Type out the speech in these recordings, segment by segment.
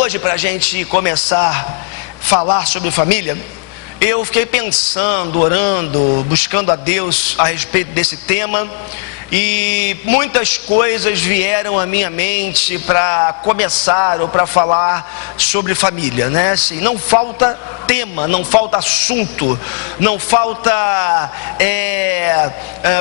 Hoje, para a gente começar a falar sobre família, eu fiquei pensando, orando, buscando a Deus a respeito desse tema, e muitas coisas vieram à minha mente para começar ou para falar sobre família, né? Assim, não falta tema, não falta assunto, não falta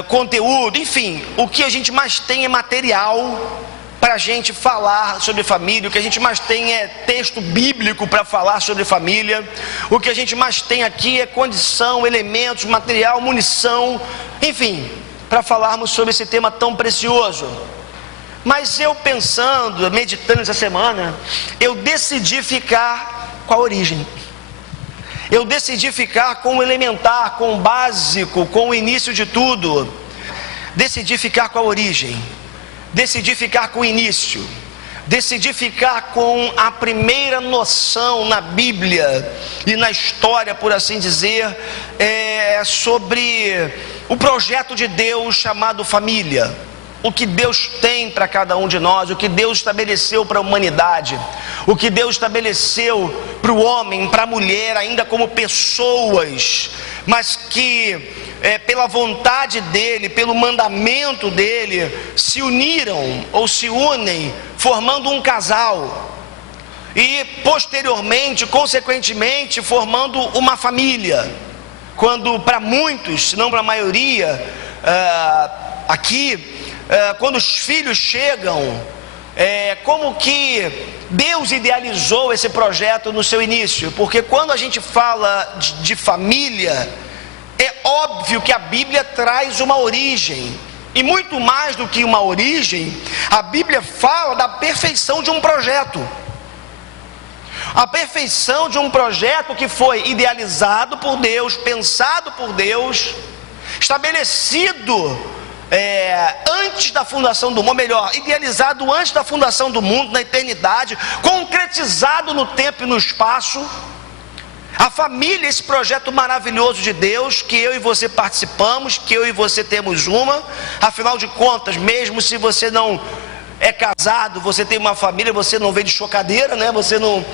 conteúdo, enfim, o que a gente mais tem é material para a gente falar sobre família. O que a gente mais tem é texto bíblico para falar sobre família. O que a gente mais tem aqui é condição, elementos, material, munição, enfim, para falarmos sobre esse tema tão precioso. Mas eu pensando, meditando essa semana, eu decidi ficar com a origem. Eu decidi ficar com o elementar, com o básico, com o início de tudo. Decidi ficar com a origem. Decidi ficar com o início, decidi ficar com a primeira noção na Bíblia e na história, por assim dizer, sobre o projeto de Deus chamado família. O que Deus tem para cada um de nós, o que Deus estabeleceu para a humanidade, o que Deus estabeleceu para o homem, para a mulher, ainda como pessoas, mas que pela vontade dele, pelo mandamento dele, se uniram ou se unem, formando um casal, e posteriormente, consequentemente, formando uma família. Quando para muitos, se não para a maioria, quando os filhos chegam, como que Deus idealizou esse projeto no seu início, porque quando a gente fala de família, é óbvio que a Bíblia traz uma origem, e muito mais do que uma origem, a Bíblia fala da perfeição de um projeto. A perfeição de um projeto que foi idealizado por Deus, pensado por Deus, estabelecido antes da fundação do mundo, melhor, idealizado antes da fundação do mundo, na eternidade, concretizado no tempo e no espaço. A família, esse projeto maravilhoso de Deus, que eu e você participamos, que eu e você temos uma. Afinal de contas, mesmo se você não é casado, você tem uma família, você não veio de chocadeira, né? Você não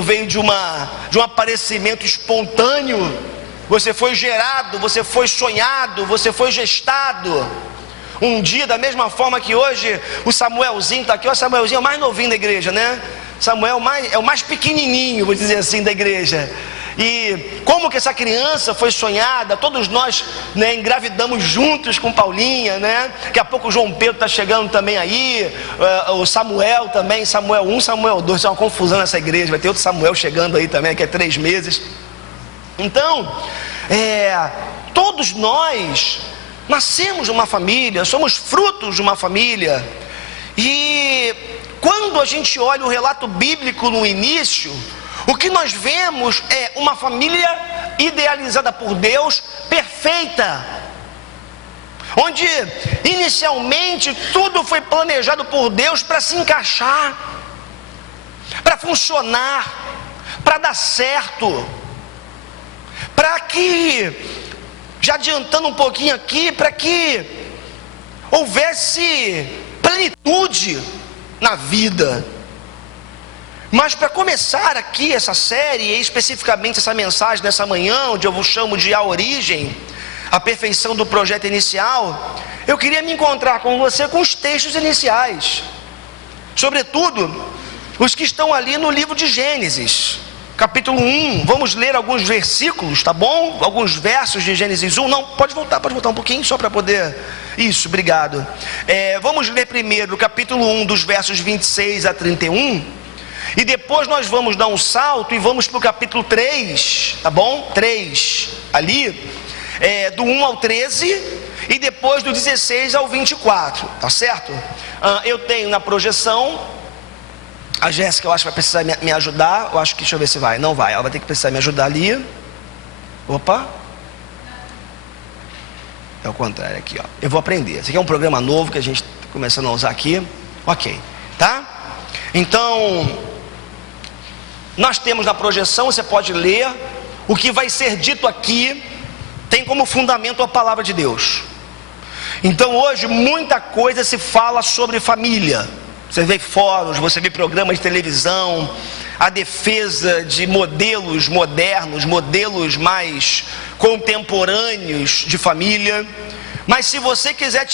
veio de um aparecimento espontâneo. Você foi gerado, você foi sonhado, você foi gestado. Um dia, da mesma forma que hoje, o Samuelzinho está aqui. O Samuelzinho é o mais novinho da igreja, né? Samuel é o mais pequenininho, vou dizer assim, da igreja. E como que essa criança foi sonhada, todos nós, né, engravidamos juntos com Paulinha, né? Daqui a pouco o João Pedro está chegando também aí, o Samuel também, Samuel 1, Samuel 2, é uma confusão nessa igreja, vai ter outro Samuel chegando aí também, daqui a 3 meses. Então, todos nós nascemos de uma família, somos frutos de uma família, e quando a gente olha o relato bíblico no início, o que nós vemos é uma família idealizada por Deus, perfeita, onde inicialmente tudo foi planejado por Deus para se encaixar, para funcionar, para dar certo, para que, já adiantando um pouquinho aqui, para que houvesse plenitude na vida. Mas para começar aqui essa série, e especificamente essa mensagem dessa manhã, onde eu chamo de a origem, a perfeição do projeto inicial, eu queria me encontrar com você com os textos iniciais, sobretudo os que estão ali no livro de Gênesis, capítulo 1. Vamos ler alguns versículos, tá bom? Alguns versos de Gênesis 1. Não, pode voltar um pouquinho, só para poder... Isso, obrigado. Vamos ler primeiro o capítulo 1, dos versos 26 a 31. E depois nós vamos dar um salto e vamos para o capítulo 3, tá bom? 3, ali, do 1 ao 13, e depois do 16 ao 24, tá certo? Eu tenho na projeção, a Jéssica, eu acho que vai precisar me ajudar, deixa eu ver se vai, não vai, ela vai ter que precisar me ajudar ali. Opa! É o contrário aqui, ó. Eu vou aprender. Esse aqui é um programa novo que a gente está começando a usar aqui. Ok, tá? Então, nós temos na projeção, você pode ler, o que vai ser dito aqui tem como fundamento a palavra de Deus. Então hoje muita coisa se fala sobre família, Você vê fóruns, você vê programas de televisão, a defesa de modelos modernos, modelos mais contemporâneos de família. Mas se você quiser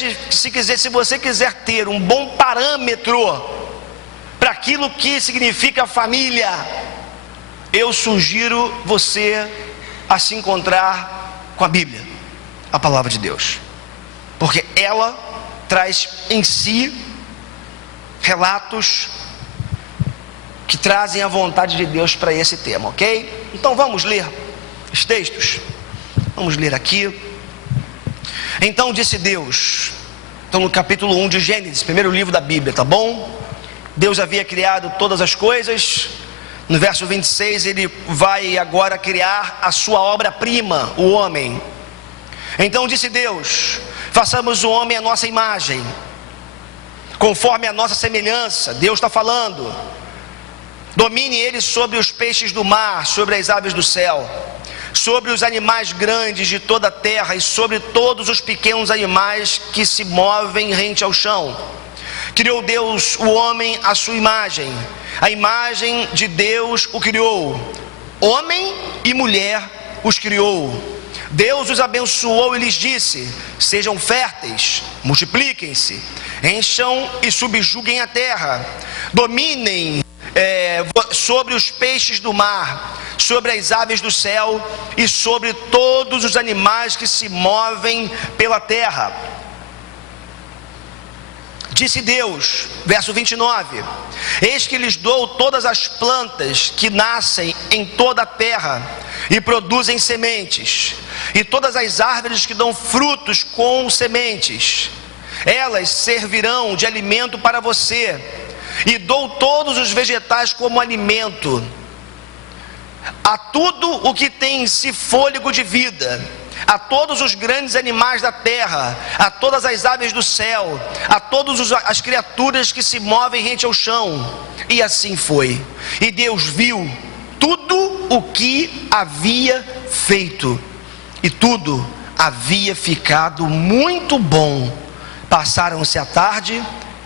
ter um bom parâmetro para aquilo que significa família, eu sugiro você a se encontrar com a Bíblia, a palavra de Deus, porque ela traz em si relatos que trazem a vontade de Deus para esse tema, ok? Então vamos ler os textos. Vamos ler aqui. Então disse Deus, então no capítulo 1 de Gênesis, primeiro livro da Bíblia, tá bom? Deus havia criado todas as coisas. No verso 26 ele vai agora criar a sua obra-prima, o homem. Então disse Deus: façamos o homem à nossa imagem, conforme a nossa semelhança. Deus está falando. Domine ele sobre os peixes do mar, sobre as aves do céu, sobre os animais grandes de toda a terra e sobre todos os pequenos animais que se movem rente ao chão. Criou Deus o homem à sua imagem, a imagem de Deus o criou, homem e mulher os criou. Deus os abençoou e lhes disse: sejam férteis, multipliquem-se, encham e subjuguem a terra, dominem sobre os peixes do mar, sobre as aves do céu e sobre todos os animais que se movem pela terra. Disse Deus, verso 29, eis que lhes dou todas as plantas que nascem em toda a terra e produzem sementes, e todas as árvores que dão frutos com sementes, elas servirão de alimento para você, e dou todos os vegetais como alimento, a tudo o que tem em si fôlego de vida, a todos os grandes animais da terra, a todas as aves do céu, a todas as criaturas que se movem rente ao chão. E assim foi. E Deus viu tudo o que havia feito, e tudo havia ficado muito bom. Passaram-se a tarde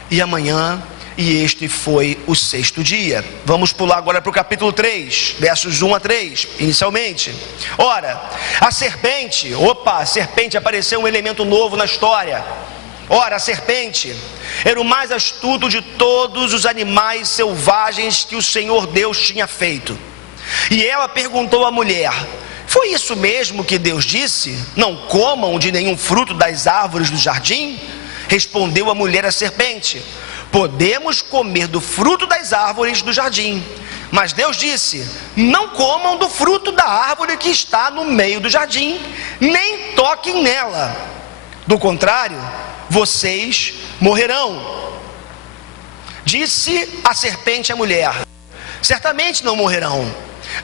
e a manhã, e este foi o sexto dia. Vamos pular agora para o capítulo 3, versos 1 a 3, inicialmente. Ora, a serpente, apareceu um elemento novo na história. Ora, a serpente era o mais astuto de todos os animais selvagens que o Senhor Deus tinha feito. E ela perguntou à mulher: foi isso mesmo que Deus disse? Não comam de nenhum fruto das árvores do jardim? Respondeu a mulher à serpente: podemos comer do fruto das árvores do jardim, mas Deus disse: não comam do fruto da árvore que está no meio do jardim, nem toquem nela, do contrário, vocês morrerão. Disse a serpente à mulher: certamente não morrerão.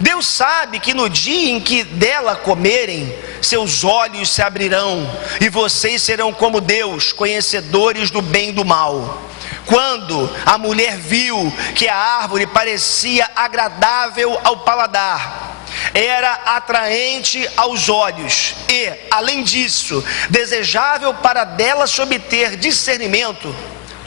Deus sabe que no dia em que dela comerem, seus olhos se abrirão, e vocês serão como Deus, conhecedores do bem e do mal. Quando a mulher viu que a árvore parecia agradável ao paladar, era atraente aos olhos e, além disso, desejável para dela se obter discernimento,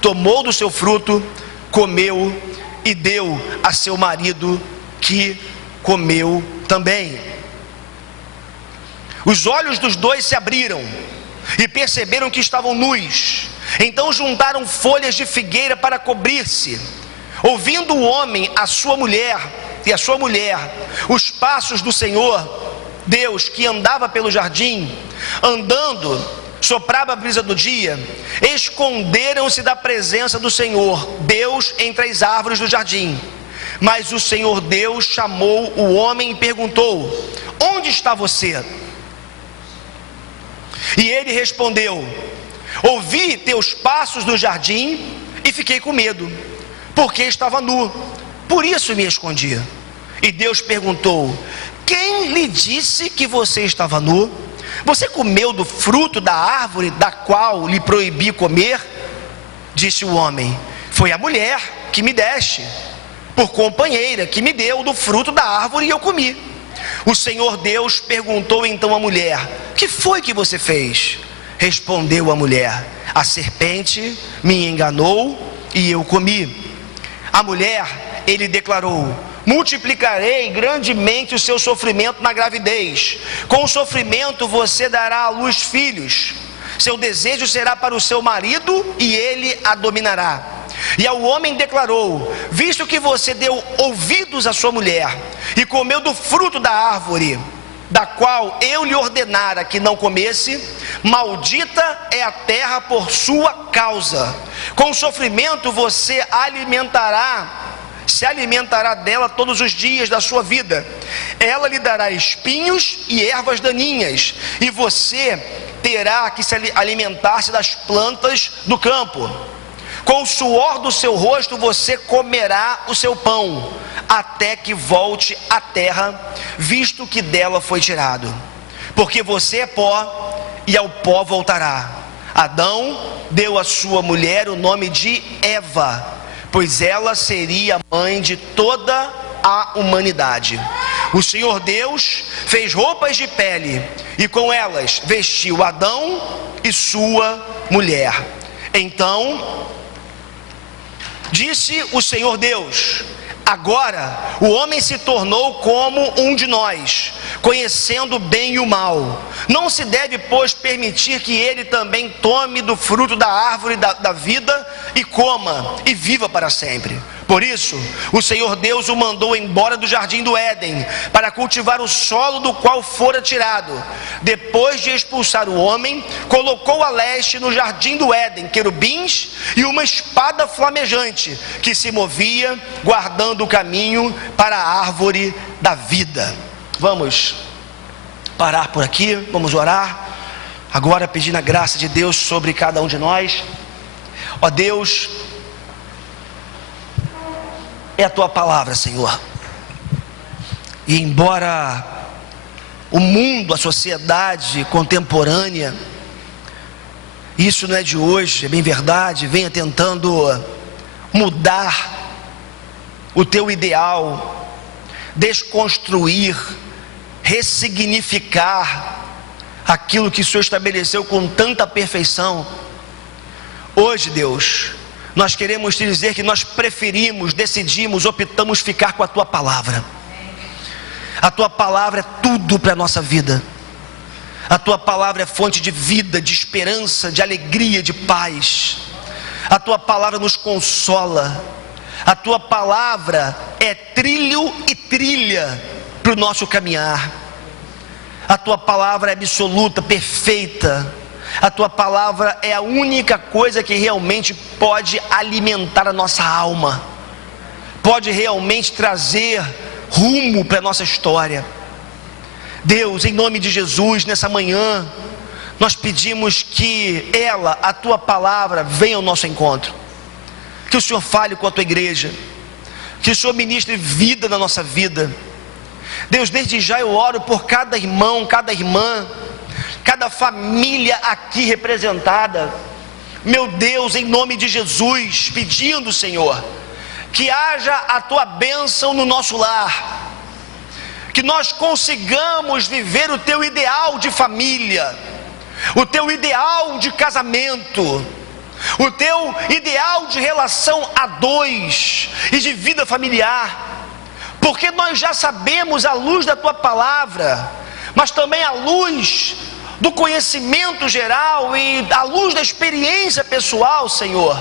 tomou do seu fruto, comeu e deu a seu marido, que comeu também. Os olhos dos dois se abriram e perceberam que estavam nus. Então juntaram folhas de figueira para cobrir-se. Ouvindo o homem a sua mulher os passos do Senhor Deus que andava pelo jardim, andando, soprava a brisa do dia, esconderam-se da presença do Senhor Deus entre as árvores do jardim. Mas o Senhor Deus chamou o homem e perguntou: onde está você? E ele respondeu: ouvi teus passos no jardim e fiquei com medo, porque estava nu, por isso me escondi. E Deus perguntou: quem lhe disse que você estava nu? Você comeu do fruto da árvore da qual lhe proibi comer? Disse o homem: foi a mulher que me deste por companheira, que me deu do fruto da árvore e eu comi. O Senhor Deus perguntou então à mulher: que foi que você fez? Respondeu a mulher: a serpente me enganou e eu comi. A mulher, ele declarou: multiplicarei grandemente o seu sofrimento na gravidez. Com o sofrimento você dará à luz filhos. Seu desejo será para o seu marido e ele a dominará. E ao homem declarou: visto que você deu ouvidos à sua mulher e comeu do fruto da árvore, da qual eu lhe ordenara que não comesse, maldita é a terra por sua causa. Com o sofrimento você se alimentará dela todos os dias da sua vida. Ela lhe dará espinhos e ervas daninhas, e você terá que se alimentar-se das plantas do campo. Com o suor do seu rosto você comerá o seu pão, até que volte à terra, visto que dela foi tirado. Porque você é pó, e ao pó voltará. Adão deu à sua mulher o nome de Eva, pois ela seria mãe de toda a humanidade. O Senhor Deus fez roupas de pele, e com elas vestiu Adão e sua mulher. Então disse o Senhor Deus: agora o homem se tornou como um de nós, conhecendo o bem e o mal. Não se deve, pois, permitir que ele também tome do fruto da árvore da vida e coma e viva para sempre. Por isso, o Senhor Deus o mandou embora do jardim do Éden, para cultivar o solo do qual fora tirado. Depois de expulsar o homem, colocou a leste no jardim do Éden querubins e uma espada flamejante, que se movia, guardando o caminho para a árvore da vida. Vamos parar por aqui, vamos orar. Agora pedindo a graça de Deus sobre cada um de nós. Ó Deus, é a tua palavra, Senhor. E embora o mundo, a sociedade contemporânea, isso não é de hoje, é bem verdade, venha tentando mudar o teu ideal, desconstruir, ressignificar aquilo que o Senhor estabeleceu com tanta perfeição. Hoje, Deus, nós queremos te dizer que nós preferimos, decidimos, optamos ficar com a tua palavra. A tua palavra é tudo para a nossa vida. A tua palavra é fonte de vida, de esperança, de alegria, de paz. A tua palavra nos consola. A tua palavra é trilho e trilha para o nosso caminhar. A tua palavra é absoluta, perfeita. A tua palavra é a única coisa que realmente pode alimentar a nossa alma, pode realmente trazer rumo para a nossa história. Deus, em nome de Jesus, nessa manhã, nós pedimos que a tua palavra, venha ao nosso encontro. Que o Senhor fale com a tua igreja, que o Senhor ministre vida na nossa vida. Deus, desde já eu oro por cada irmão, cada irmã, cada família aqui representada. Meu Deus, em nome de Jesus, pedindo, Senhor, que haja a tua bênção no nosso lar, que nós consigamos viver o teu ideal de família, o teu ideal de casamento, o teu ideal de relação a dois e de vida familiar, porque nós já sabemos, à luz da tua palavra, mas também à luz do conhecimento geral e à luz da experiência pessoal, Senhor,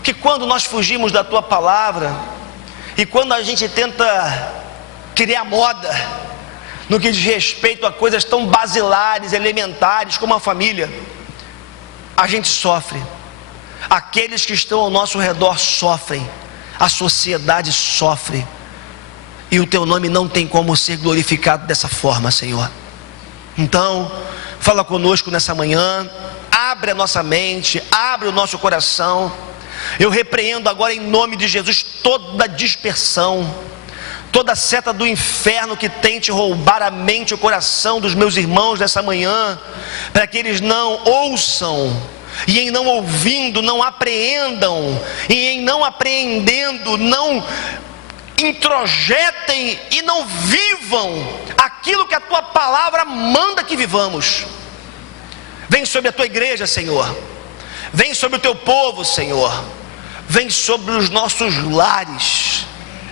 que quando nós fugimos da tua palavra e quando a gente tenta criar moda no que diz respeito a coisas tão basilares, elementares como a família, a gente sofre. Aqueles que estão ao nosso redor sofrem, a sociedade sofre, e o teu nome não tem como ser glorificado dessa forma, Senhor. Então, fala conosco nessa manhã, abre a nossa mente, abre o nosso coração. Eu repreendo agora em nome de Jesus toda dispersão, toda seta do inferno que tente roubar a mente e o coração dos meus irmãos nessa manhã, para que eles não ouçam, e em não ouvindo, não apreendam, e em não apreendendo, não introjetem e não vivam aquilo que a tua palavra manda que vivamos. Vem sobre a tua igreja, Senhor. Vem sobre o teu povo, Senhor. vem sobre os nossos lares.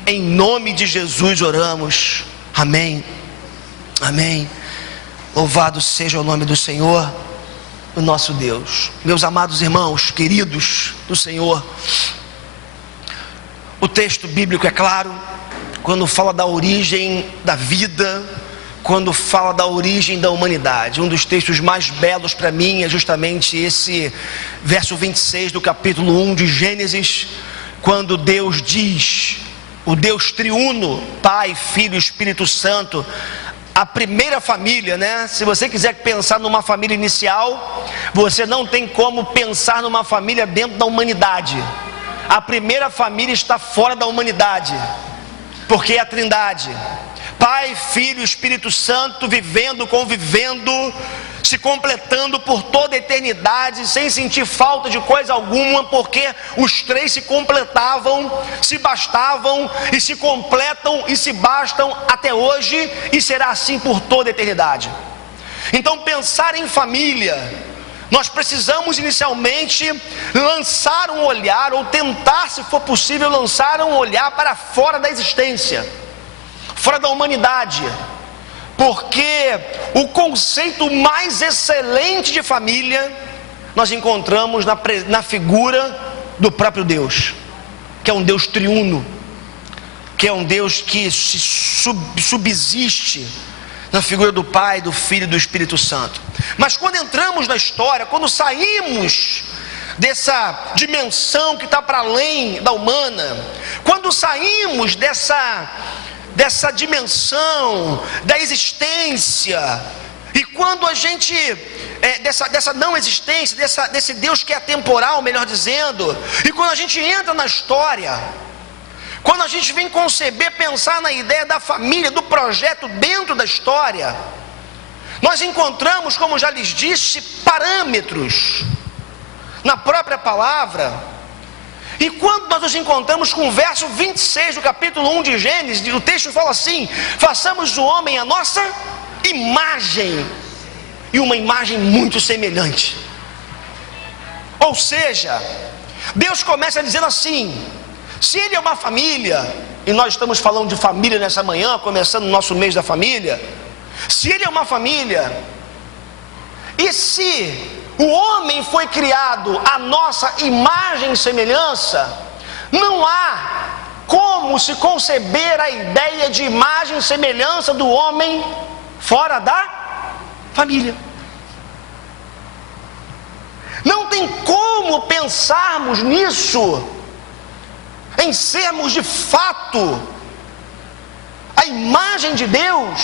Em nome de Jesus oramos. Amém. Amém. Louvado seja o nome do Senhor, o nosso Deus. Meus amados irmãos, queridos do Senhor, o texto bíblico é claro quando fala da origem da vida, quando fala da origem da humanidade. Um dos textos mais belos para mim é justamente esse verso 26 do capítulo 1 de Gênesis, quando Deus diz, o Deus triuno, Pai, Filho e Espírito Santo, a primeira família, né? Se você quiser pensar numa família inicial, você não tem como pensar numa família dentro da humanidade. A primeira família está fora da humanidade, porque é a Trindade, Pai, Filho e Espírito Santo, vivendo, convivendo, se completando por toda a eternidade, sem sentir falta de coisa alguma, porque os três se completavam, se bastavam e se completam e se bastam até hoje, e será assim por toda a eternidade. Então, pensar em família, nós precisamos inicialmente lançar um olhar, ou tentar, se for possível, lançar um olhar para fora da existência, fora da humanidade, porque o conceito mais excelente de família nós encontramos na figura do próprio Deus, que é um Deus triuno, que é um Deus que subsiste na figura do Pai, do Filho e do Espírito Santo. Mas quando entramos na história, quando saímos dessa dimensão que está para além da humana, quando saímos dessa dimensão da existência, e quando a gente, dessa não existência, desse Deus que é atemporal, melhor dizendo, e quando a gente entra na história, quando a gente vem conceber, pensar na ideia da família, do projeto dentro da história, nós encontramos, como já lhes disse, parâmetros na própria palavra. E quando nós nos encontramos com o verso 26 do capítulo 1 de Gênesis, o texto fala assim: façamos o homem a nossa imagem, e uma imagem muito semelhante. Ou seja, Deus começa dizendo assim: se Ele é uma família, e nós estamos falando de família nessa manhã, começando o nosso mês da família, se Ele é uma família, e se o homem foi criado à nossa imagem e semelhança, não há como se conceber a ideia de imagem e semelhança do homem fora da família. Não tem como pensarmos nisso, em sermos de fato a imagem de Deus,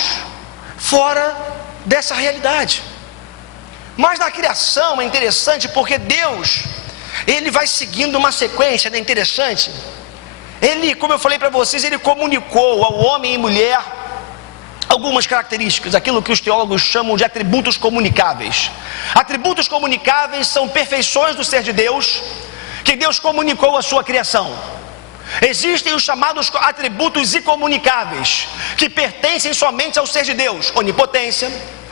fora dessa realidade. Mas na criação é interessante, porque Deus, Ele vai seguindo uma sequência, é interessante. Ele, como eu falei para vocês, Ele comunicou ao homem e mulher algumas características, aquilo que os teólogos chamam de atributos comunicáveis. Atributos comunicáveis são perfeições do ser de Deus, que Deus comunicou à sua criação. Existem os chamados atributos incomunicáveis, que pertencem somente ao ser de Deus: onipotência,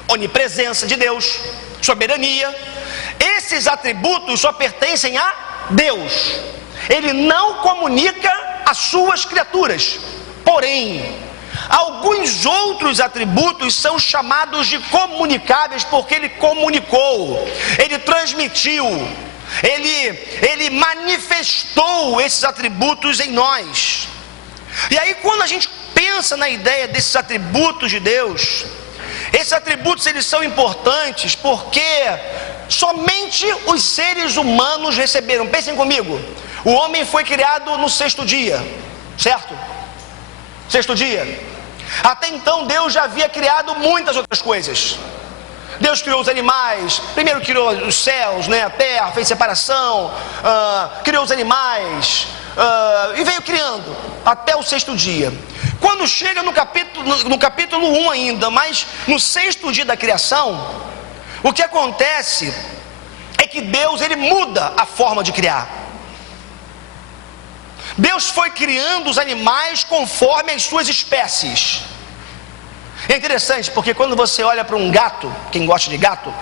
onipresença de Deus, soberania. Esses atributos só pertencem a Deus. Ele não comunica às suas criaturas. Porém, alguns outros atributos são chamados de comunicáveis, porque Ele comunicou, Ele transmitiu, Ele manifestou esses atributos em nós. E aí, quando a gente pensa na ideia desses atributos de Deus, esses atributos, eles são importantes porque somente os seres humanos receberam. Pensem comigo, o homem foi criado no sexto dia, certo? Sexto dia. Até então Deus já havia criado muitas outras coisas. Deus criou os animais, primeiro criou os céus, né, a terra, fez separação, criou os animais, e veio criando até o sexto dia. Quando chega no capítulo 1 ainda, mas no sexto dia da criação, o que acontece é que Deus, Ele muda a forma de criar. Deus foi criando os animais conforme as suas espécies. É interessante, porque quando você olha para um gato, quem gosta de gato,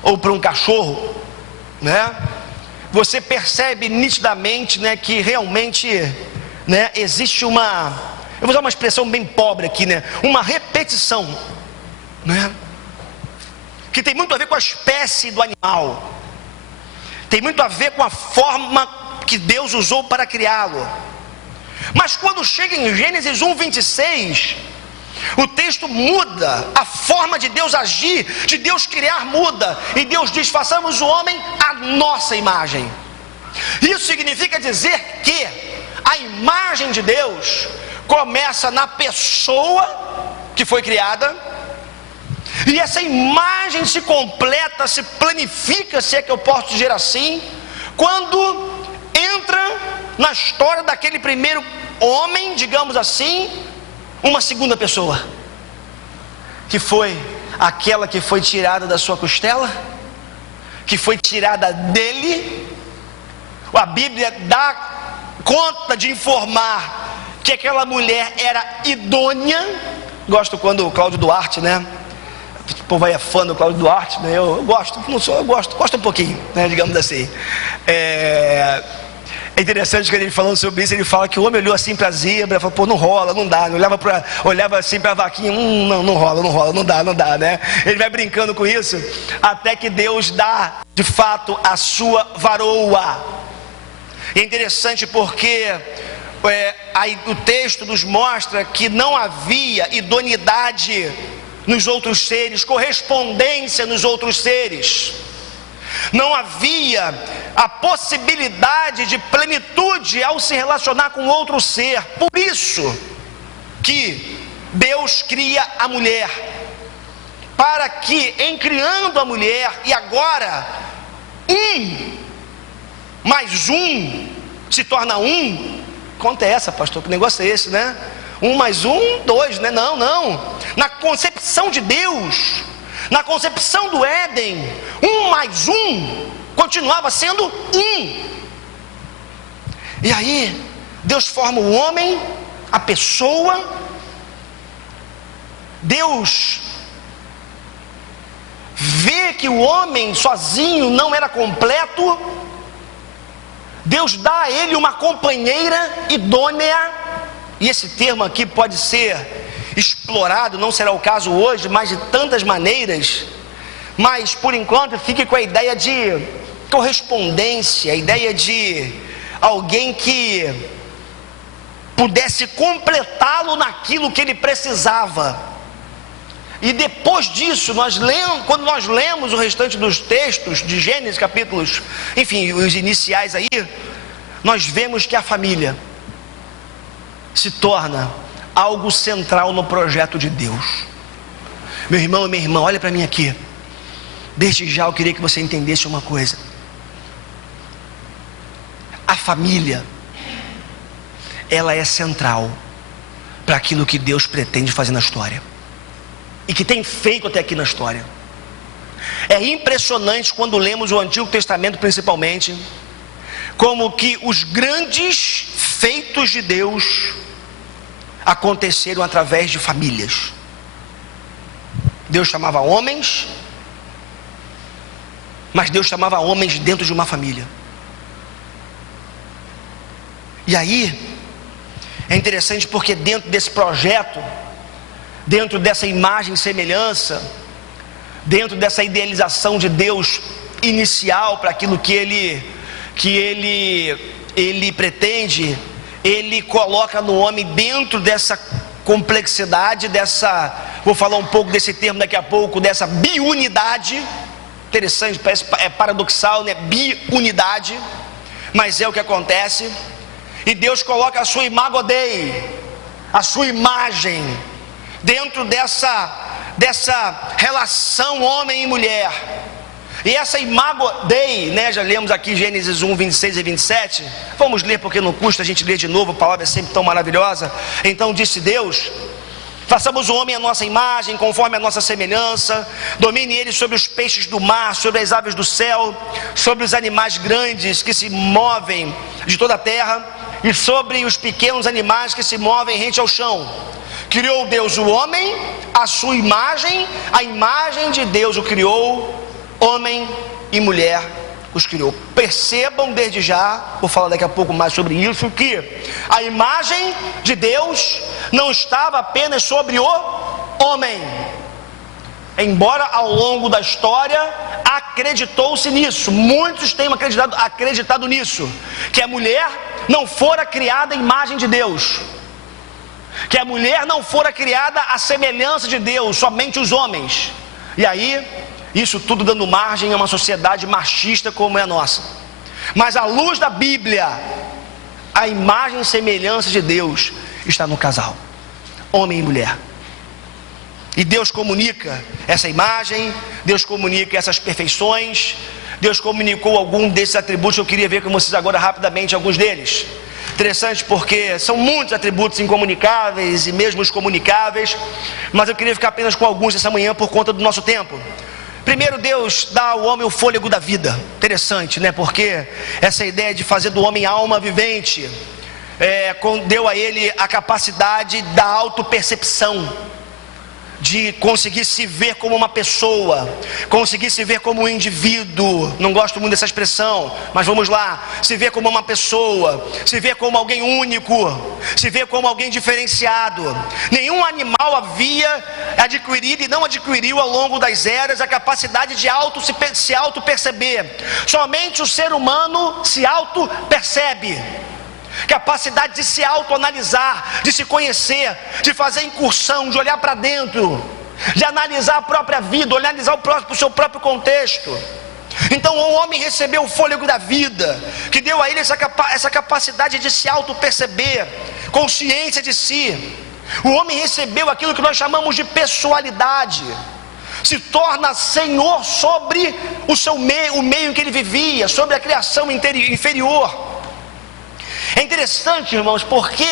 ou para um cachorro, né? você percebe nitidamente, né, que realmente, né, existe uma, eu vou usar uma expressão bem pobre aqui, né, uma repetição, né, que tem muito a ver com a espécie do animal, tem muito a ver com a forma que Deus usou para criá-lo. Mas quando chega em Gênesis 1:26, o texto muda, a forma de Deus agir, de Deus criar muda, e Deus diz: façamos o homem à nossa imagem. Isso significa dizer que a imagem de Deus começa na pessoa que foi criada, e essa imagem se completa, se planifica, se é que eu posso dizer assim, quando entra na história daquele primeiro homem, digamos assim, uma segunda pessoa, que foi aquela que foi tirada da sua costela, que foi tirada dele. A Bíblia dá conta de informar que aquela mulher era idônea. Gosto quando o Cláudio Duarte, né, o povo aí é fã do Cláudio Duarte, né? Eu gosto, não sou, eu gosto um pouquinho, né, digamos assim. É interessante que ele falando sobre isso, ele fala que o homem olhou assim para a zebra, falou: pô, não rola, não dá. Olhava assim para a vaquinha, não rola, não dá, né? Ele vai brincando com isso, até que Deus dá, de fato, a sua varoa. É interessante porque aí o texto nos mostra que não havia idoneidade nos outros seres, correspondência nos outros seres. Não havia a possibilidade de plenitude ao se relacionar com outro ser. Por isso que Deus cria a mulher, para que, em criando a mulher, e agora 1 mais 1 se torna 1. Conta é essa, pastor? Que negócio é esse, né? 1 mais 1, 2, né? Não. Na concepção de Deus, na concepção do Éden, 1 mais 1 continuava sendo 1. E aí Deus forma o homem, a pessoa. Deus vê que o homem sozinho não era completo. Deus dá a ele uma companheira idônea. E esse termo aqui pode ser explorado, não será o caso hoje, mas de tantas maneiras. Mas por enquanto fique com a ideia de correspondência, a ideia de alguém que pudesse completá-lo naquilo que ele precisava. E depois disso, quando nós lemos o restante dos textos de Gênesis, capítulos, enfim, os iniciais aí, nós vemos que a família se torna algo central no projeto de Deus. Meu irmão e minha irmã, olha para mim aqui. Desde já eu queria que você entendesse uma coisa. A família, ela é central para aquilo que Deus pretende fazer na história, e que tem feito até aqui na história. É impressionante quando lemos o Antigo Testamento, principalmente, como que os grandes feitos de Deus aconteceram através de famílias. Deus chamava homens, mas Deus chamava homens dentro de uma família. E aí é interessante porque dentro desse projeto, dentro dessa imagem e semelhança, dentro dessa idealização de Deus inicial para aquilo que ele pretende, ele coloca no homem, dentro dessa complexidade, vou falar um pouco desse termo daqui a pouco, dessa biunidade. Interessante, parece paradoxal, né? Biunidade, mas é o que acontece. E Deus coloca a sua imago Dei, a sua imagem, dentro dessa relação homem e mulher. E essa imago Dei, né, já lemos aqui Gênesis 1, 26 e 27. Vamos ler porque não custa a gente ler de novo, a palavra é sempre tão maravilhosa. Então disse Deus: façamos o homem à nossa imagem, conforme a nossa semelhança. Domine ele sobre os peixes do mar, sobre as aves do céu, sobre os animais grandes que se movem de toda a terra, e sobre os pequenos animais que se movem rente ao chão. Criou Deus o homem, a sua imagem, a imagem de Deus o criou, homem e mulher os criou. Percebam desde já, vou falar daqui a pouco mais sobre isso, que a imagem de Deus não estava apenas sobre o homem. Embora ao longo da história acreditou-se nisso, muitos têm acreditado nisso, que a mulher não fora criada à imagem de Deus, que a mulher não fora criada à semelhança de Deus, somente os homens. E aí, isso tudo dando margem a uma sociedade machista como é a nossa. Mas à luz da Bíblia, a imagem e semelhança de Deus está no casal, homem e mulher. E Deus comunica essa imagem, Deus comunica essas perfeições, Deus comunicou algum desses atributos. Eu queria ver com vocês agora rapidamente alguns deles. Interessante porque são muitos atributos incomunicáveis e mesmo os comunicáveis, mas eu queria ficar apenas com alguns essa manhã por conta do nosso tempo. Primeiro, Deus dá ao homem o fôlego da vida. Interessante, né? Porque essa ideia de fazer do homem alma vivente, deu a ele a capacidade da autopercepção, de conseguir se ver como uma pessoa, conseguir se ver como um indivíduo. Não gosto muito dessa expressão, mas vamos lá. Se ver como uma pessoa, se ver como alguém único, se ver como alguém diferenciado. Nenhum animal havia adquirido e não adquiriu ao longo das eras a capacidade de se auto-perceber. Somente o ser humano se auto-percebe. Capacidade de se autoanalisar, de se conhecer, de fazer incursão, de olhar para dentro, de analisar a própria vida, analisar o seu próprio contexto. Então o homem recebeu o fôlego da vida, que deu a ele essa capacidade de se auto-perceber, consciência de si. O homem recebeu aquilo que nós chamamos de pessoalidade, se torna senhor sobre o meio em que ele vivia, sobre a criação inferior. É interessante, irmãos, porque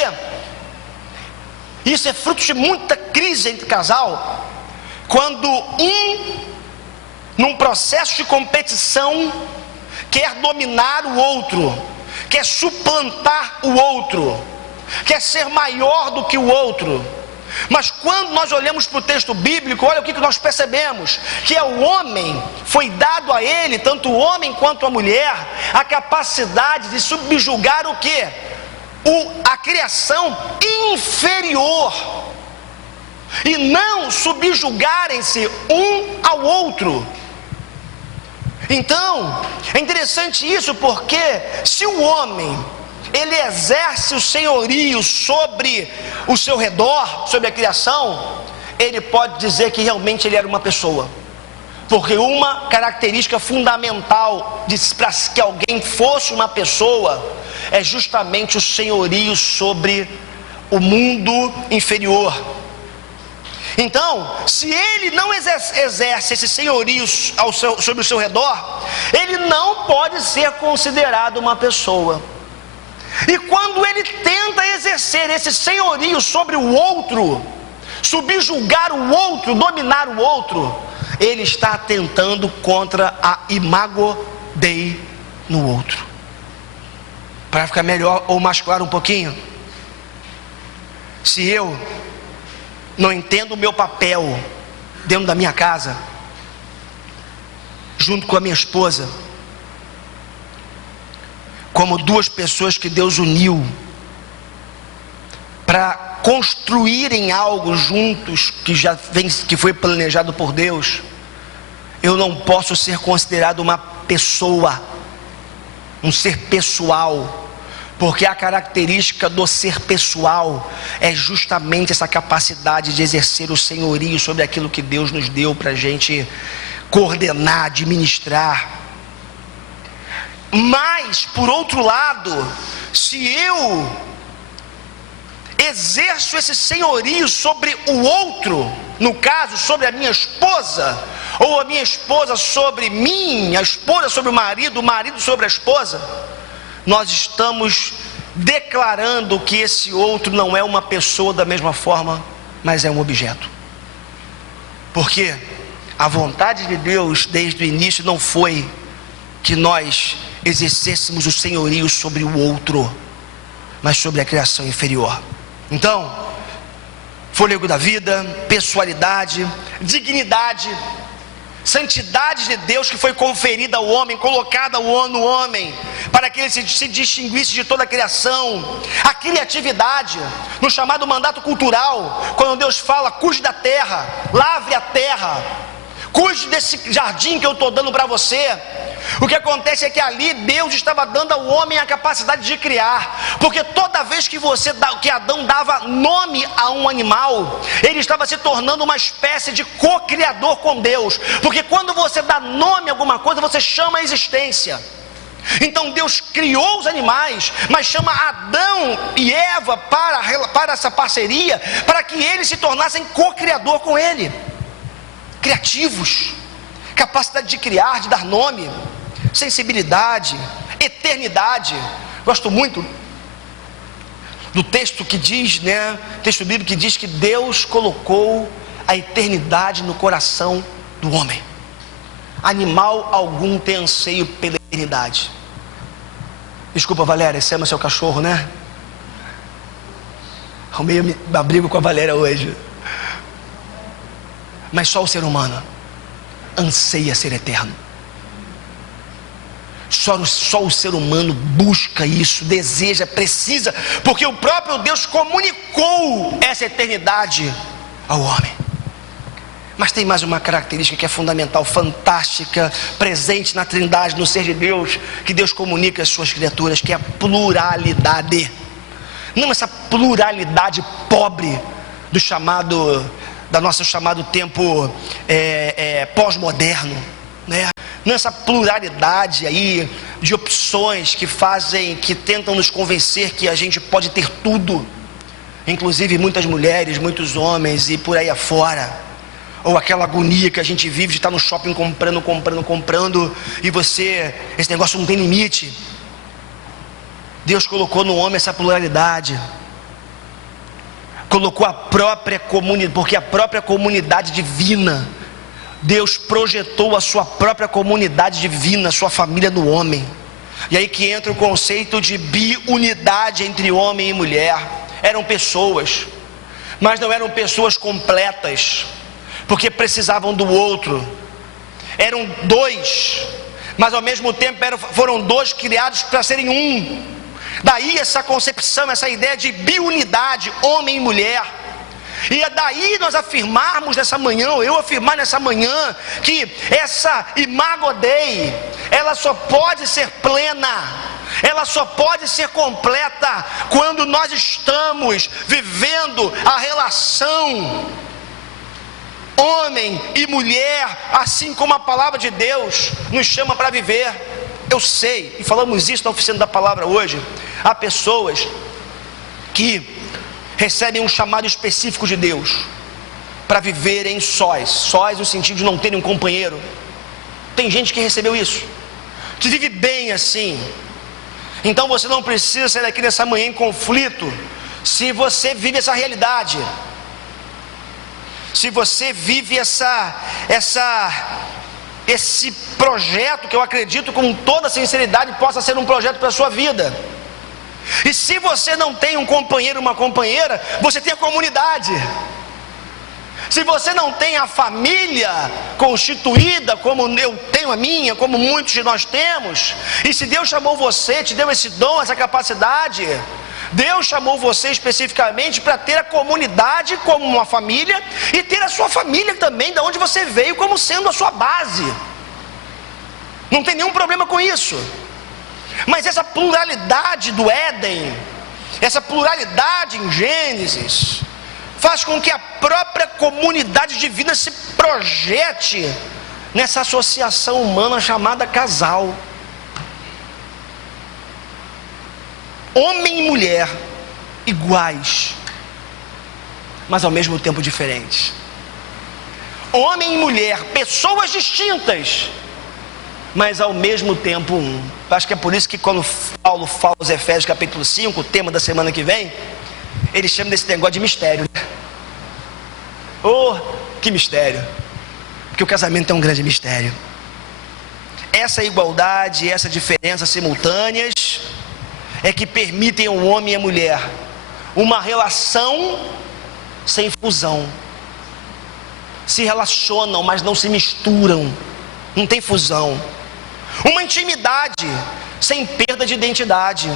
isso é fruto de muita crise entre casal, quando num processo de competição, quer dominar o outro, quer suplantar o outro, quer ser maior do que o outro. Mas quando nós olhamos para o texto bíblico, olha o que nós percebemos, que é o homem, foi dado a ele, tanto o homem quanto a mulher, a capacidade de subjugar o quê? A criação inferior, e não subjugarem-se um ao outro. Então, é interessante isso, porque se o homem ele exerce o senhorio sobre o seu redor, sobre a criação, ele pode dizer que realmente ele era uma pessoa, porque uma característica fundamental para que alguém fosse uma pessoa é justamente o senhorio sobre o mundo inferior. Então, se ele não exerce esse senhorio sobre o seu redor, ele não pode ser considerado uma pessoa. E quando ele tenta exercer esse senhorio sobre o outro, subjugar o outro, dominar o outro, ele está atentando contra a imago Dei no outro. Para ficar melhor ou mais claro um pouquinho, se eu não entendo o meu papel dentro da minha casa, junto com a minha esposa, como duas pessoas que Deus uniu para construírem algo juntos que foi planejado por Deus, eu não posso ser considerado uma pessoa, um ser pessoal, porque a característica do ser pessoal é justamente essa capacidade de exercer o senhorio sobre aquilo que Deus nos deu para a gente coordenar, administrar. Mas, por outro lado, se eu exerço esse senhorio sobre o outro, no caso sobre a minha esposa, ou a minha esposa sobre mim, a esposa sobre o marido sobre a esposa, nós estamos declarando que esse outro não é uma pessoa da mesma forma, mas é um objeto. Porque a vontade de Deus desde o início não foi que nós exercêssemos o senhorio sobre o outro, mas sobre a criação inferior. Então, fôlego da vida, pessoalidade, dignidade. santidade de Deus que foi conferida ao homem, colocada no homem, para que ele se distinguisse de toda a criação. A criatividade, no chamado mandato cultural, quando Deus fala: cuide da terra, lavre a terra, cuide desse jardim que eu estou dando para você. O que acontece é que ali Deus estava dando ao homem a capacidade de criar, porque toda vez que Adão dava nome a um animal, ele estava se tornando uma espécie de co-criador com Deus, porque quando você dá nome a alguma coisa, você chama a existência. Então Deus criou os animais, mas chama Adão e Eva para essa parceria, para que eles se tornassem co-criador com ele, criativos, capacidade de criar, de dar nome, sensibilidade, eternidade. Gosto muito do texto que diz, texto bíblico que diz que Deus colocou a eternidade no coração do homem. Animal algum tem anseio pela eternidade. Desculpa, Valéria, você ama seu cachorro, né? Arrumei uma briga com a Valéria hoje. Mas só o ser humano anseia ser eterno. Só o ser humano busca isso, deseja, precisa, porque o próprio Deus comunicou essa eternidade ao homem. Mas tem mais uma característica que é fundamental, fantástica, presente na Trindade, no ser de Deus, que Deus comunica às suas criaturas, que é a pluralidade. Não essa pluralidade pobre do nosso chamado tempo pós-moderno, né? Não essa pluralidade aí de opções que tentam nos convencer que a gente pode ter tudo, inclusive muitas mulheres, muitos homens e por aí afora. Ou aquela agonia que a gente vive de estar no shopping comprando, e esse negócio não tem limite. Deus colocou no homem essa pluralidade, colocou a própria comunidade, porque a própria comunidade divina, Deus projetou a sua própria comunidade divina, a sua família no homem. E aí que entra o conceito de biunidade entre homem e mulher. Eram pessoas, mas não eram pessoas completas, porque precisavam do outro. Eram dois, mas ao mesmo tempo foram dois criados para serem um. Daí essa concepção, essa ideia de biunidade, homem e mulher. E é daí nós afirmarmos nessa manhã, ou eu afirmar nessa manhã, que essa imago Dei, ela só pode ser plena, ela só pode ser completa quando nós estamos vivendo a relação homem e mulher, assim como a palavra de Deus nos chama para viver. Eu sei, e falamos isso na oficina da palavra hoje, há pessoas que recebem um chamado específico de Deus para viverem sós no sentido de não terem um companheiro. Tem gente que recebeu isso, que vive bem assim. Então você não precisa sair daqui nessa manhã em conflito, se você vive essa realidade, se você vive esse projeto, que eu acredito com toda sinceridade possa ser um projeto para a sua vida. E se você não tem um companheiro, uma companheira, você tem a comunidade. Se você não tem a família constituída, como eu tenho a minha, como muitos de nós temos, e se Deus chamou você, te deu esse dom, essa capacidade, Deus chamou você especificamente para ter a comunidade como uma família, e ter a sua família também, de onde você veio, como sendo a sua base. Não tem nenhum problema com isso. Mas essa pluralidade do Éden, essa pluralidade em Gênesis, faz com que a própria comunidade divina se projete nessa associação humana chamada casal. Homem e mulher iguais, mas ao mesmo tempo diferentes. Homem e mulher, pessoas distintas, mas ao mesmo tempo um. Acho que é por isso que quando Paulo fala aos Efésios capítulo 5, o tema da semana que vem, ele chama desse negócio de mistério. Oh, que mistério! Porque o casamento é um grande mistério. Essa igualdade, essa diferença simultâneas é que permitem ao homem e à mulher uma relação sem fusão. Se relacionam, mas não se misturam. não tem fusão. Uma intimidade sem perda de identidade.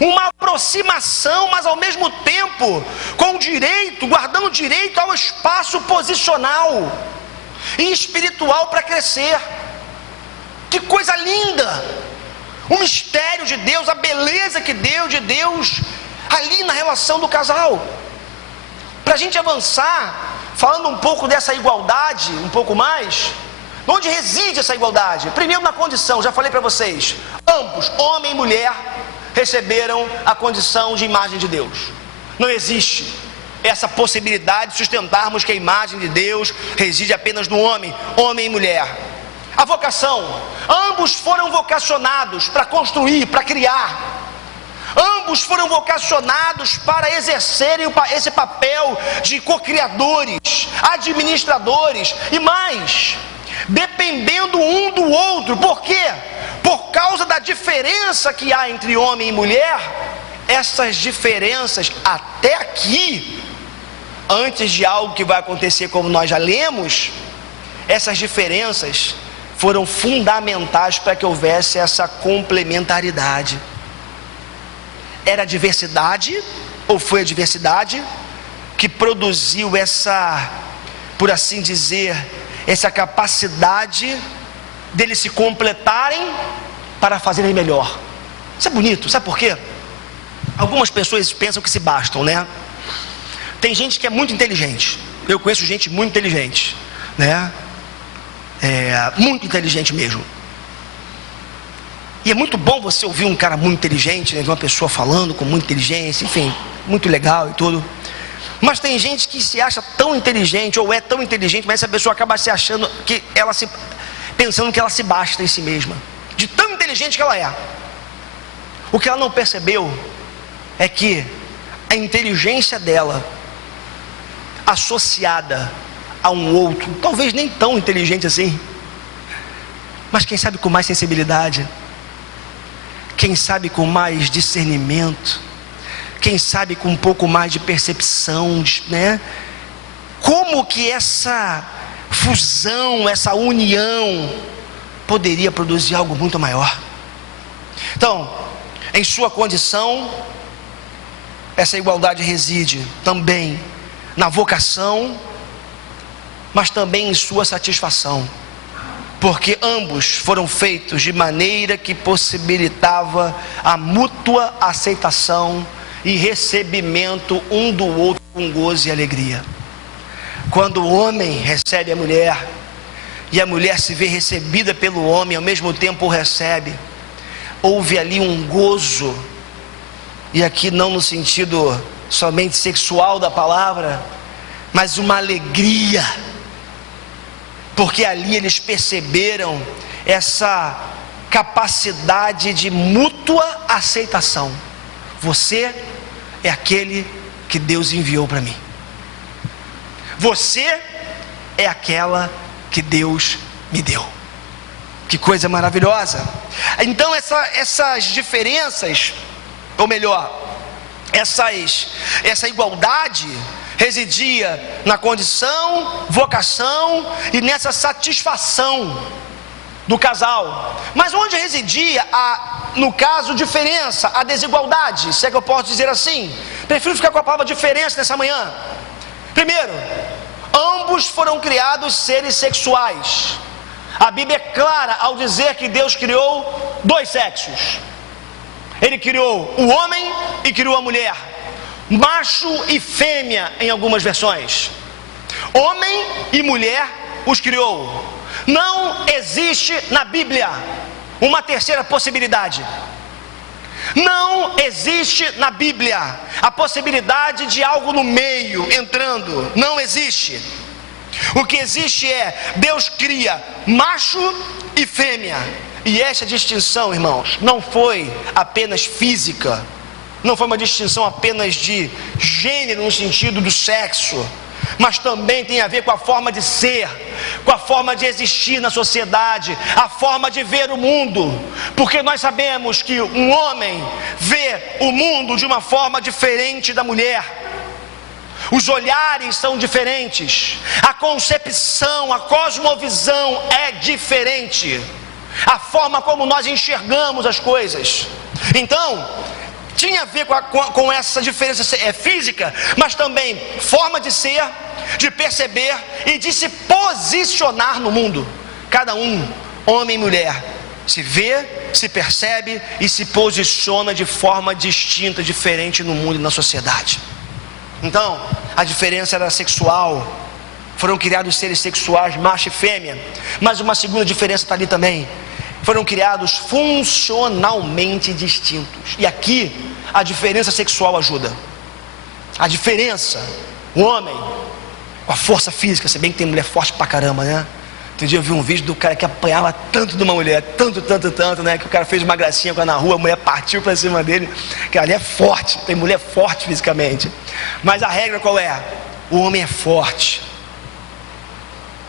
Uma aproximação, mas ao mesmo tempo com direito, guardando direito ao espaço posicional e espiritual para crescer. Que coisa linda! O mistério de Deus, a beleza de Deus ali na relação do casal. Para a gente avançar, falando um pouco dessa igualdade, um pouco mais, onde reside essa igualdade? Primeiro na condição, já falei para vocês, ambos, homem e mulher, receberam a condição de imagem de Deus. Não existe essa possibilidade de sustentarmos que a imagem de Deus reside apenas no homem, homem e mulher. A vocação, ambos foram vocacionados para construir, para criar. Ambos foram vocacionados para exercerem esse papel de co-criadores, administradores e mais, dependendo um do outro. Por quê? Por causa da diferença que há entre homem e mulher. Essas diferenças até aqui, antes de algo que vai acontecer como nós já lemos, essas diferenças foram fundamentais para que houvesse essa complementaridade. Era a diversidade, ou foi a diversidade, que produziu essa, por assim dizer, essa capacidade deles se completarem para fazerem melhor. Isso é bonito, sabe por quê? Algumas pessoas pensam que se bastam, né? Tem gente que é muito inteligente. Eu conheço gente muito inteligente, né? Muito inteligente mesmo. E é muito bom você ouvir um cara muito inteligente, né? Uma pessoa falando com muita inteligência, enfim, muito legal e tudo. Mas tem gente que se acha tão inteligente, ou é tão inteligente, mas essa pessoa acaba se achando que ela se... pensando que ela se basta em si mesma, de tão inteligente que ela é. O que ela não percebeu é que a inteligência dela, associada a um outro, talvez nem tão inteligente assim, mas quem sabe com mais sensibilidade, quem sabe com mais discernimento, quem sabe com um pouco mais de percepção, né? Como que essa fusão, essa união poderia produzir algo muito maior. Então, em sua condição, essa igualdade reside também na vocação, mas também em sua satisfação, porque ambos foram feitos de maneira que possibilitava a mútua aceitação e recebimento um do outro com gozo e alegria. Quando o homem recebe a mulher e a mulher se vê recebida pelo homem, ao mesmo tempo o recebe, houve ali um gozo, e aqui não no sentido somente sexual da palavra, mas uma alegria, porque ali eles perceberam essa capacidade de mútua aceitação. Você é aquele que Deus enviou para mim. Você é aquela que Deus me deu. Que coisa maravilhosa. Então essas diferenças, ou melhor, essa igualdade residia na condição, vocação e nessa satisfação do casal. Mas onde residia no caso, diferença, a desigualdade, se é que eu posso dizer assim? Prefiro ficar com a palavra diferença nessa manhã. Primeiro, ambos foram criados seres sexuais. A Bíblia é clara ao dizer que Deus criou dois sexos. Ele criou o homem e criou a mulher, macho e fêmea em algumas versões. Homem e mulher os criou. Não existe na Bíblia uma terceira possibilidade. Não existe na Bíblia a possibilidade de algo no meio entrando. Não existe. O que existe é Deus cria macho e fêmea. E essa distinção, irmãos, não foi apenas física, não foi uma distinção apenas de gênero no sentido do sexo, mas também tem a ver com a forma de ser, com a forma de existir na sociedade, a forma de ver o mundo, porque nós sabemos que um homem vê o mundo de uma forma diferente da mulher. os olhares são diferentes, a concepção, a cosmovisão é diferente, a forma como nós enxergamos as coisas. Então, tinha a ver com essa diferença física, mas também forma de ser, de perceber e de se posicionar no mundo. Cada um, homem e mulher, se vê, se percebe e se posiciona de forma distinta, diferente no mundo e na sociedade. Então, a diferença era sexual, foram criados seres sexuais, macho e fêmea, mas uma segunda diferença está ali também, foram criados funcionalmente distintos. E aqui, a diferença sexual ajuda. A diferença, o homem, com a força física, se bem que tem mulher forte pra caramba, né? Outro dia eu vi um vídeo do cara que apanhava tanto de uma mulher, tanto, né? Que o cara fez uma gracinha com ela na rua, a mulher partiu pra cima dele. Que ali é forte, tem mulher forte fisicamente. Mas a regra qual é? O homem é forte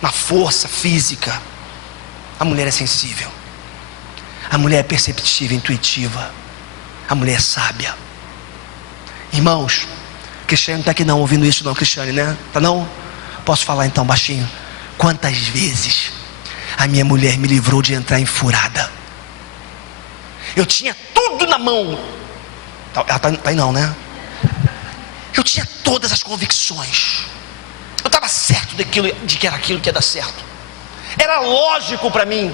na força física, a mulher é sensível, a mulher é perceptiva, intuitiva, a mulher é sábia. Irmãos, Cristiane não está aqui não ouvindo isso não, Cristiane, né? Tá não? Posso falar então baixinho? Quantas vezes a minha mulher me livrou de entrar em furada? Eu tinha tudo na mão. Ela tá aí não, né? Eu tinha todas as convicções. Eu estava certo de que era aquilo que ia dar certo. Era lógico para mim.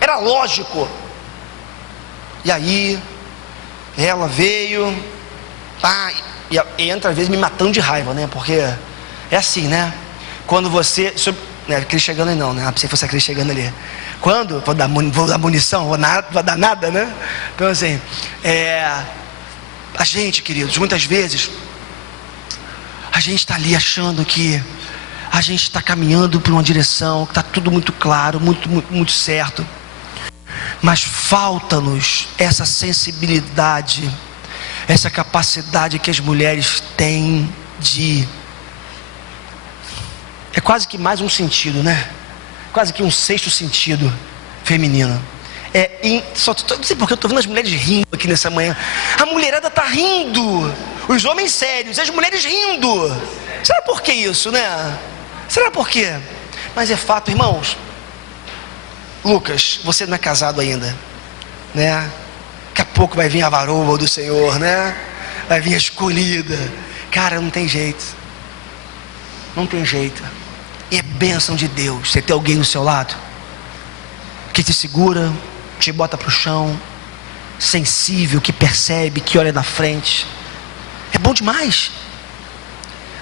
Era lógico. E aí ela veio, e entra às vezes me matando de raiva, né? Porque é assim, né? Quando você, não é Cris chegando aí não, né? Se fosse a Cris chegando ali. Quando, vou dar munição, vou dar nada, né? Então assim, a gente, queridos, muitas vezes, a gente está ali achando que a gente está caminhando por uma direção, que está tudo muito claro, muito certo. Mas falta-nos essa sensibilidade, essa capacidade que as mulheres têm de... É quase que mais um sentido, né? Quase que um sexto sentido feminino. Não sei porque eu estou vendo as mulheres rindo aqui nessa manhã. A mulherada está rindo. Os homens sérios, as mulheres rindo. Será por que isso, né? Será por quê? Mas é fato, irmãos. Lucas, você não é casado ainda, né? Daqui a pouco vai vir a varoa do Senhor, né? Vai vir a escolhida. Cara, não tem jeito. Não tem jeito. E é bênção de Deus você ter alguém do seu lado que te segura, te bota pro chão, sensível, que percebe, que olha na frente. É bom demais.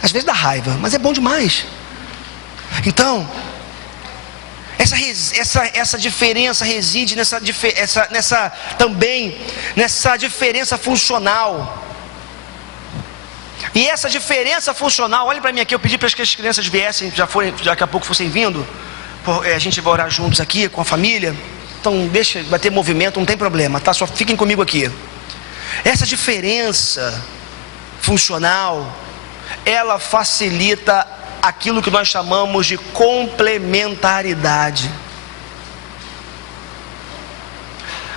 Às vezes dá raiva, mas é bom demais. Então, essa diferença reside nessa diferença funcional. E essa diferença funcional, olhem para mim aqui, eu pedi para que as crianças viessem, daqui a pouco fossem vindo, a gente vai orar juntos aqui com a família. Então vai ter movimento, não tem problema, tá? Só fiquem comigo aqui. Essa diferença funcional, ela facilita aquilo que nós chamamos de complementaridade.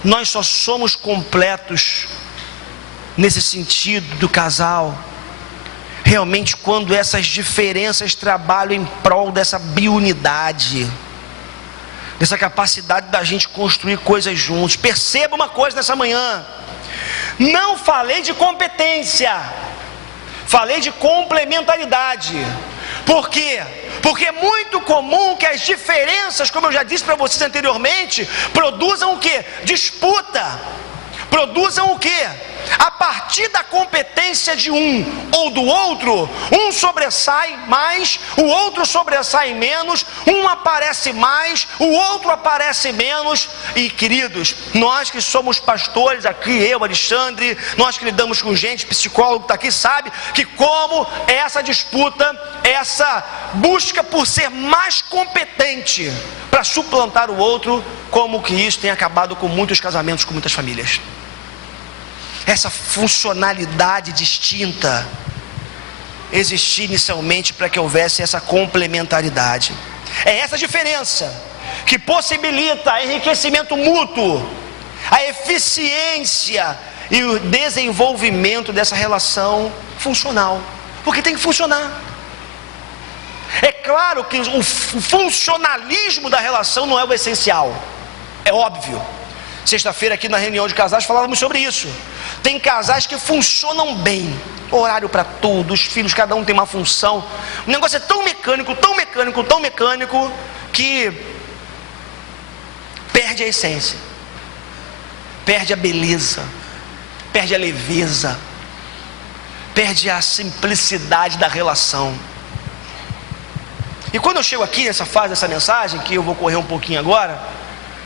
Nós só somos completos nesse sentido do casal realmente quando essas diferenças trabalham em prol dessa biunidade, dessa capacidade da gente construir coisas juntos. Perceba uma coisa nessa manhã: não falei de competência, falei de complementaridade. Por quê? Porque é muito comum que as diferenças, como eu já disse para vocês anteriormente, produzam o quê? Disputa. Produzam o quê? A partir da competência de um ou do outro, um sobressai mais, o outro sobressai menos, um aparece mais, o outro aparece menos. E queridos, nós que somos pastores aqui, eu, Alexandre, nós que lidamos com gente, psicólogo que está aqui, sabe que como essa disputa, essa busca por ser mais competente para suplantar o outro, como que isso tem acabado com muitos casamentos, com muitas famílias. Essa funcionalidade distinta existia inicialmente para que houvesse essa complementaridade. É essa diferença que possibilita enriquecimento mútuo, a eficiência e o desenvolvimento dessa relação funcional. porque tem que funcionar. É claro que o funcionalismo da relação não é o essencial, é óbvio. Sexta-feira aqui na reunião de casais falávamos sobre isso. Tem casais que funcionam bem, horário para tudo, os filhos, cada um tem uma função. O negócio é tão mecânico, tão mecânico, tão mecânico, que perde a essência, perde a beleza, perde a leveza, perde a simplicidade da relação. E quando eu chego aqui nessa fase dessa mensagem, que eu vou correr um pouquinho agora,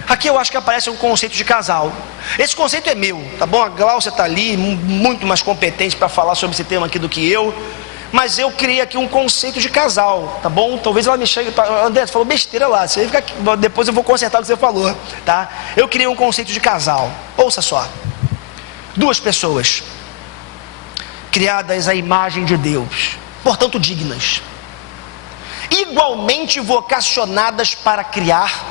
aqui eu acho que aparece um conceito de casal. Esse conceito é meu, tá bom? A Glaucia está ali, muito mais competente para falar sobre esse tema aqui do que eu. Mas eu criei aqui um conceito de casal, tá bom? Talvez ela me chegue, André, você falou besteira lá, você fica aqui, depois eu vou consertar o que você falou, tá? Eu criei um conceito de casal, ouça só. Duas pessoas, criadas à imagem de Deus, portanto dignas, igualmente vocacionadas para criar,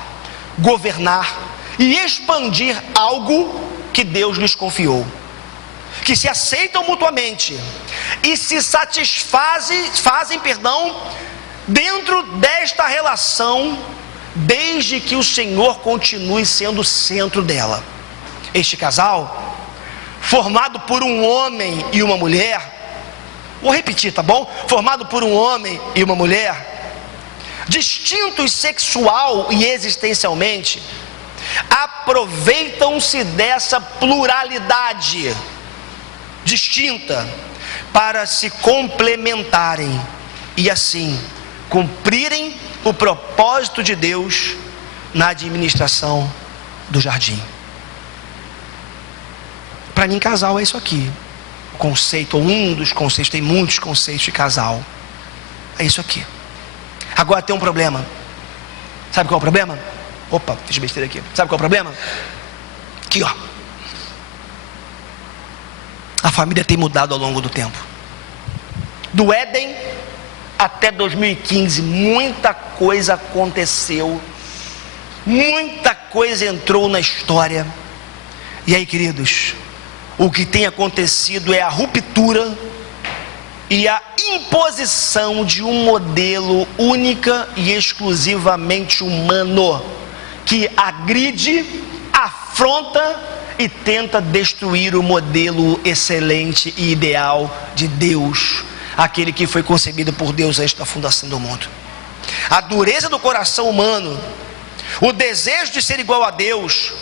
governar e expandir algo que Deus lhes confiou, que se aceitam mutuamente e se fazem dentro desta relação, desde que o Senhor continue sendo o centro dela. Este casal, formado por um homem e uma mulher, vou repetir, tá bom? Formado por um homem e uma mulher, distintos sexual e existencialmente, aproveitam-se dessa pluralidade distinta para se complementarem e assim cumprirem o propósito de Deus na administração do jardim. Para mim, casal é isso aqui. O conceito, ou um dos conceitos, tem muitos conceitos de casal. É isso aqui. Agora tem um problema. Sabe qual é o problema? Opa, fiz besteira aqui. Sabe qual é o problema? Aqui, ó. A família tem mudado ao longo do tempo. Do Éden até 2015, muita coisa aconteceu. Muita coisa entrou na história. E aí, queridos, o que tem acontecido é a ruptura e a imposição de um modelo única e exclusivamente humano, que agride, afronta e tenta destruir o modelo excelente e ideal de Deus, aquele que foi concebido por Deus antes da fundação do mundo. A dureza do coração humano, o desejo de ser igual a Deus,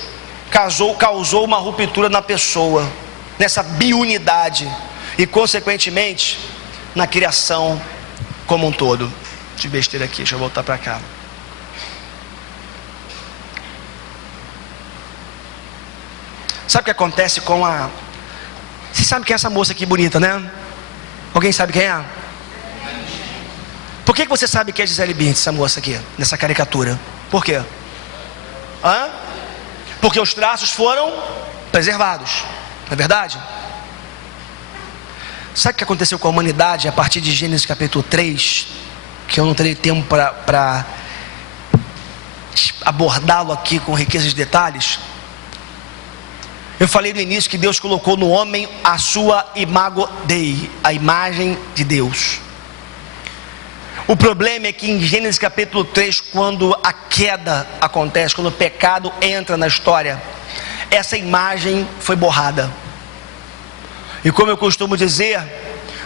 causou uma ruptura na pessoa, nessa biunidade, e consequentemente na criação como um todo. De besteira aqui, deixa eu voltar para cá. Sabe o que acontece com a... Você sabe quem é essa moça aqui bonita, né? Alguém sabe quem é? Por que você sabe que é Gisele Bündchen, essa moça aqui, nessa caricatura? Por quê? Porque os traços foram preservados, não é verdade? Sabe o que aconteceu com a humanidade a partir de Gênesis capítulo 3? Que eu não terei tempo para abordá-lo aqui com riqueza de detalhes. Eu falei no início que Deus colocou no homem a sua imago Dei, a imagem de Deus. O problema é que em Gênesis capítulo 3, quando a queda acontece, quando o pecado entra na história, essa imagem foi borrada. E como eu costumo dizer,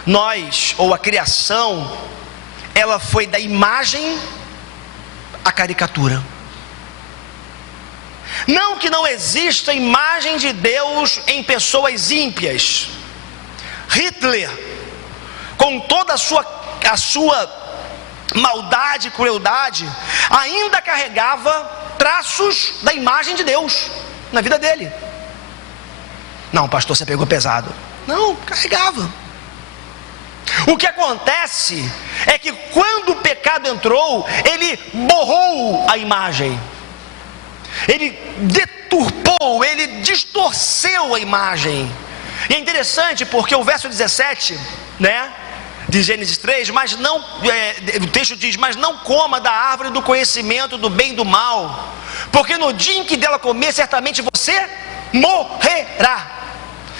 nós, ou a criação, ela foi da imagem à caricatura. Não que não exista imagem de Deus em pessoas ímpias. Hitler, com toda a sua maldade e crueldade, ainda carregava traços da imagem de Deus na vida dele. Não, pastor, você pegou pesado. Não, carregava. O que acontece é que quando o pecado entrou, ele borrou a imagem, ele deturpou, ele distorceu a imagem. E é interessante porque o verso 17, né, de Gênesis 3, mas não, o texto diz: mas não coma da árvore do conhecimento do bem e do mal, porque no dia em que dela comer, certamente você morrerá.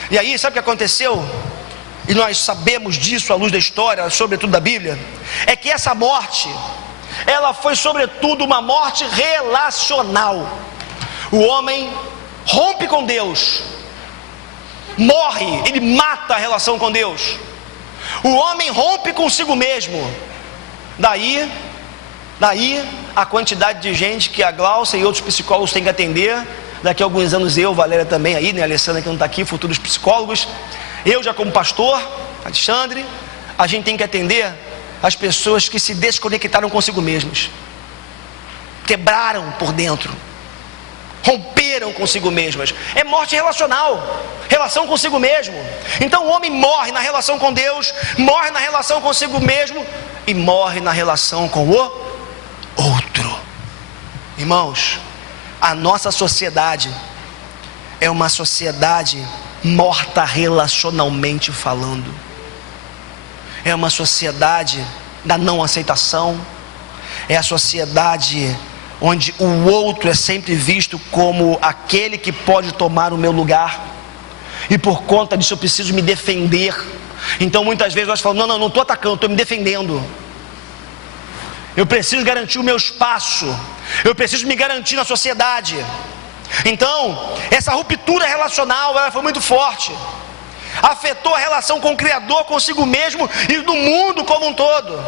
E aí, sabe o que aconteceu? e nós sabemos disso à luz da história, sobretudo da Bíblia, é que essa morte, ela foi sobretudo uma morte relacional. O homem rompe com Deus, morre, ele mata a relação com Deus. O homem rompe consigo mesmo. Daí a quantidade de gente que a Glaucia e outros psicólogos têm que atender. Daqui a alguns anos eu, Valéria também aí, né? A Alessandra que não está aqui, futuros psicólogos. Eu já como pastor, Alexandre, a gente tem que atender as pessoas que se desconectaram consigo mesmas, quebraram por dentro, romperam consigo mesmas. É morte relacional, relação consigo mesmo. Então o homem morre na relação com Deus, morre na relação consigo mesmo e morre na relação com o outro. Irmãos, a nossa sociedade é uma sociedade morta relacionalmente falando. É uma sociedade da não aceitação. É a sociedade onde o outro é sempre visto como aquele que pode tomar o meu lugar, e por conta disso eu preciso me defender. Então muitas vezes nós falamos, não estou atacando, estou me defendendo. Eu preciso garantir o meu espaço, eu preciso me garantir na sociedade. Então essa ruptura relacional, ela foi muito forte, afetou a relação com o Criador, consigo mesmo e do mundo como um todo.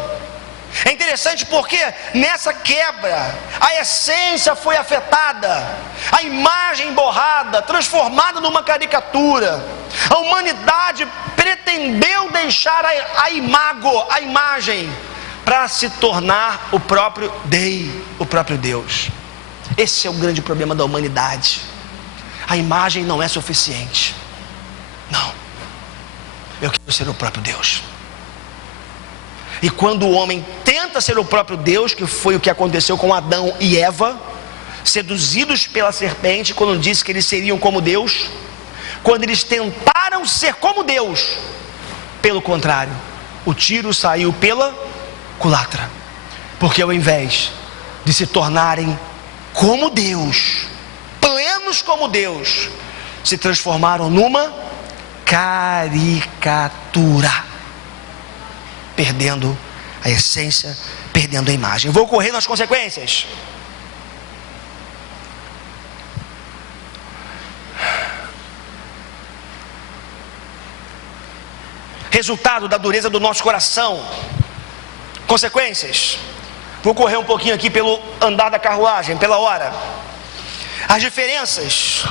É interessante porque nessa quebra a essência foi afetada, a imagem borrada, transformada numa caricatura. A humanidade pretendeu deixar a imagem, para se tornar o próprio Deus. Esse é o grande problema da humanidade. A imagem não é suficiente. Não, eu quero ser o próprio Deus. E quando o homem tenta ser o próprio Deus, que foi o que aconteceu com Adão e Eva, seduzidos pela serpente, quando disse que eles seriam como Deus, quando eles tentaram ser como Deus, pelo contrário, o tiro saiu pela culatra, porque ao invés de se tornarem como Deus, plenos como Deus, se transformaram numa caricatura, perdendo a essência, perdendo a imagem. Eu vou correr nas consequências. Resultado da dureza do nosso coração. Consequências. Vou correr um pouquinho aqui pelo andar da carruagem, pela hora. As diferenças,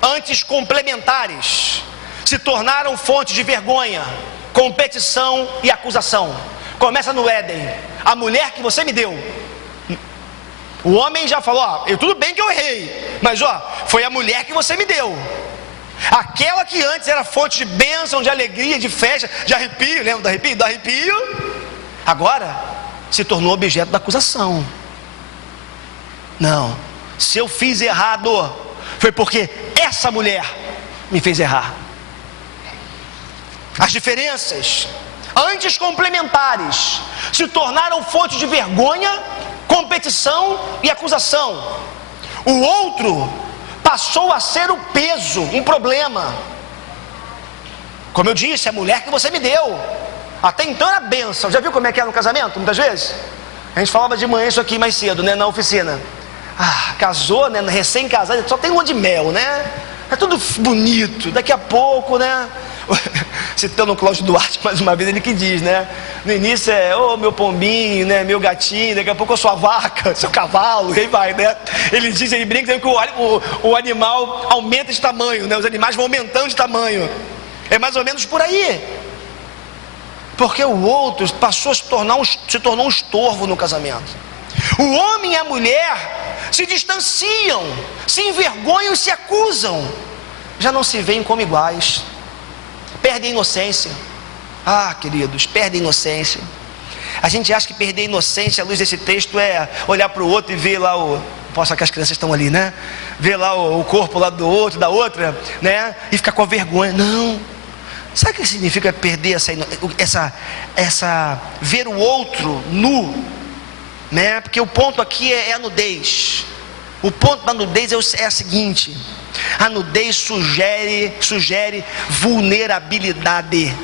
antes complementares, se tornaram fonte de vergonha, competição e acusação. Começa no Éden. A mulher que você me deu. O homem já falou, tudo bem que eu errei, mas foi a mulher que você me deu. Aquela que antes era fonte de bênção, de alegria, de festa, de arrepio, lembra do arrepio? Do arrepio, agora se tornou objeto da acusação. Não, se eu fiz errado, foi porque essa mulher me fez errar. As diferenças, antes complementares, se tornaram fonte de vergonha, competição e acusação. O outro passou a ser o peso, um problema. Como eu disse, a mulher que você me deu, até então era bênção. Já viu como é que é no casamento, muitas vezes? A gente falava de manhã isso aqui mais cedo, né, na oficina. Casou, né, recém-casado, só tem lua de mel, né? É tudo bonito, daqui a pouco, né? Citando o Cláudio Duarte mais uma vez, ele que diz, né? No início meu pombinho, né? Meu gatinho, daqui a pouco eu sou a vaca, seu cavalo, e aí vai, né? Ele diz, ele brinca que o animal aumenta de tamanho, né? Os animais vão aumentando de tamanho. É mais ou menos por aí. Porque o outro passou a se tornou um estorvo no casamento. O homem e a mulher se distanciam, se envergonham e se acusam. Já não se veem como iguais. Perdem a inocência. Queridos, perdem a inocência. A gente acha que perder a inocência à luz desse texto é olhar para o outro e ver lá posso que as crianças estão ali, né? Ver lá o corpo lá do outro, da outra, né? E ficar com a vergonha. Não. Sabe o que significa perder ver o outro nu, né? Porque o ponto aqui é a nudez. O ponto da nudez é a seguinte: a nudez sugere vulnerabilidade.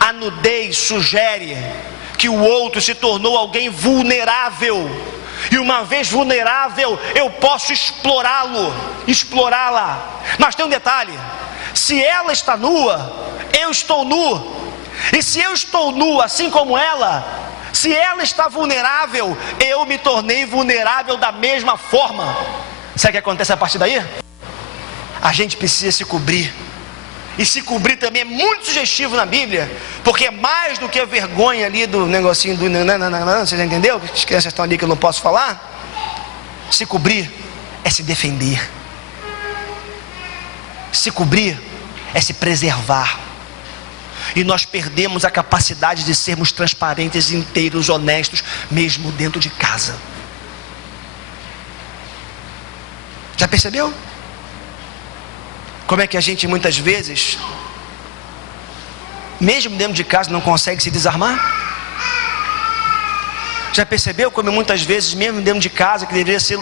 A nudez sugere que o outro se tornou alguém vulnerável, e uma vez vulnerável, eu posso explorá-lo, explorá-la. Mas tem um detalhe: se ela está nua, eu estou nu. E se eu estou nu assim como ela, se ela está vulnerável, eu me tornei vulnerável da mesma forma. Sabe o que acontece a partir daí? A gente precisa se cobrir. E se cobrir também é muito sugestivo na Bíblia, porque é mais do que a vergonha ali do negocinho do nananana. Você já entendeu? As crianças estão ali que eu não posso falar. Se cobrir é se defender. Se cobrir é se preservar. E nós perdemos a capacidade de sermos transparentes, inteiros, honestos, mesmo dentro de casa. Já percebeu? Como é que a gente muitas vezes, mesmo dentro de casa, não consegue se desarmar? Já percebeu como muitas vezes, mesmo dentro de casa, que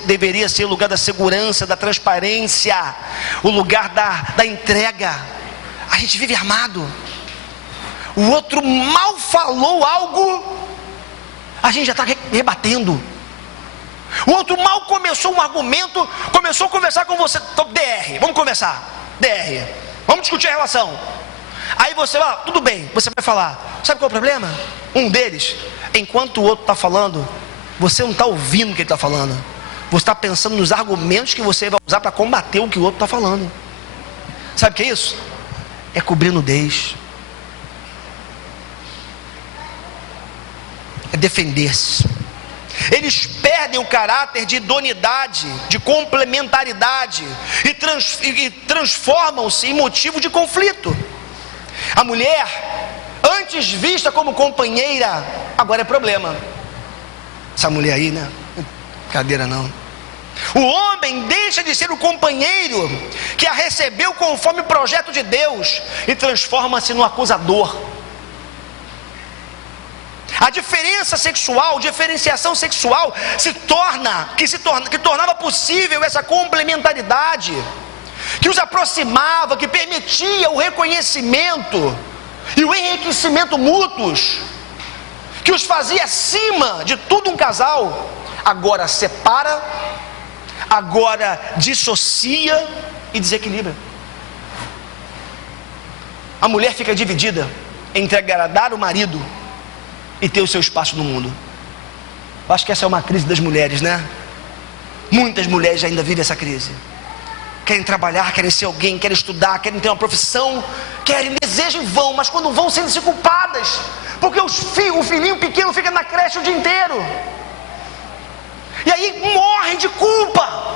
deveria ser o lugar da segurança, da transparência, o lugar da entrega, a gente vive armado. O outro mal falou algo, a gente já está rebatendo. O outro mal começou um argumento, começou a conversar com você. DR, vamos conversar. DR, vamos discutir a relação. Aí você vai, tudo bem, você vai falar. Sabe qual é o problema? Um deles, enquanto o outro está falando, você não está ouvindo o que ele está falando. Você está pensando nos argumentos que você vai usar para combater o que o outro está falando. Sabe o que é isso? É cobrir nudez. É defender-se. Eles perdem o caráter de idoneidade, de complementaridade, e transformam-se em motivo de conflito. A mulher, antes vista como companheira, agora é problema. Essa mulher aí, né? Cadeira não. O homem deixa de ser o companheiro que a recebeu conforme o projeto de Deus e transforma-se no acusador. A diferença sexual, diferenciação sexual que tornava possível essa complementaridade, que os aproximava, que permitia o reconhecimento e o enriquecimento mútuos, que os fazia acima de tudo um casal, agora separa, agora dissocia e desequilibra. A mulher fica dividida entre agradar o marido e ter o seu espaço no mundo. Eu acho que essa é uma crise das mulheres, né? Muitas mulheres ainda vivem essa crise. Querem trabalhar, querem ser alguém, querem estudar, querem ter uma profissão, desejam e vão, mas quando vão, sentem-se culpadas, porque o filhinho pequeno fica na creche o dia inteiro, e aí morrem de culpa.